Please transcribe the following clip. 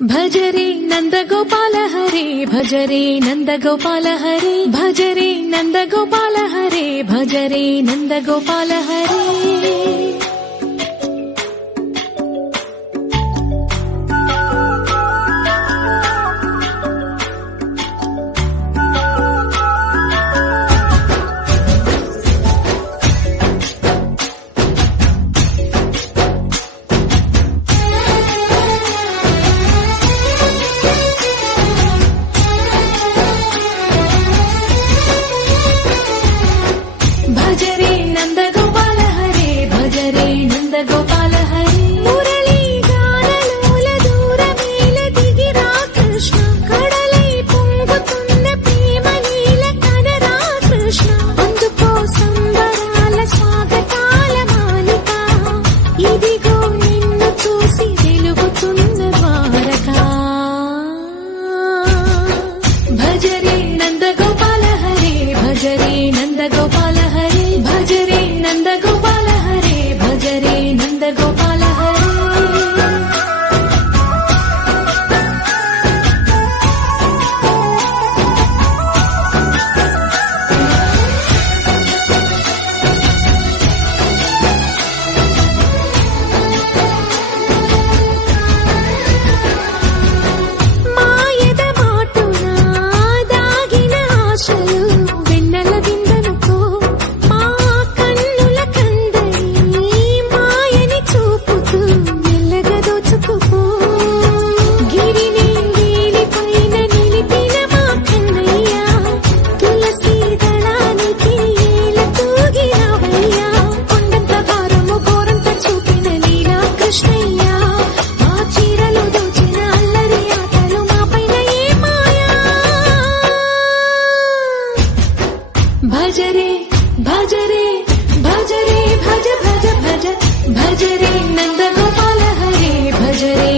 భజరే నందగోపాల హరే భజరే నందగోపాల హరే భజరే నందగోపాల హరే భజరే నందగోపాల హరే భజరే నందగోపాల హరే భజరే నందగోపాల హరే మురళీ గానలోల దూరమేల దిగిరా కృష్ణ కడలై పొంగుతున్న ప్రేమ నీల కనరా కృష్ణ అందుకో సంబరాల స్వాగతాల మాలిక ఇదిగో నిన్ను చూసి వెలుగుతున్న ద్వారక భజరే నందగోపాల హరే భజరే నందగోపాల హరే భజరే నందగోపాల హరే భజరే నందగోపాల హరే మాయద మాటున దాగిన ఆశలు వెన్నెల విందనుకో మా కన్నుల కందని మాయని చూపుతూ మెల్లగా దోచుకుపో గిరిని వేలిపైన నిలిపిన మా కన్నయ్య తులసి దళానికి ఏల తూగిరావయ్యా కొండంత భారము గోరంత చూపిన లీలా కృష్ణయ్య మా చీరలు దోచిన అల్లరి ఆటలు మా పైన ఏ మాయా భజరే భజరే భజరే భజ భజ భజ భజరే నందగోపాల హరే భజరే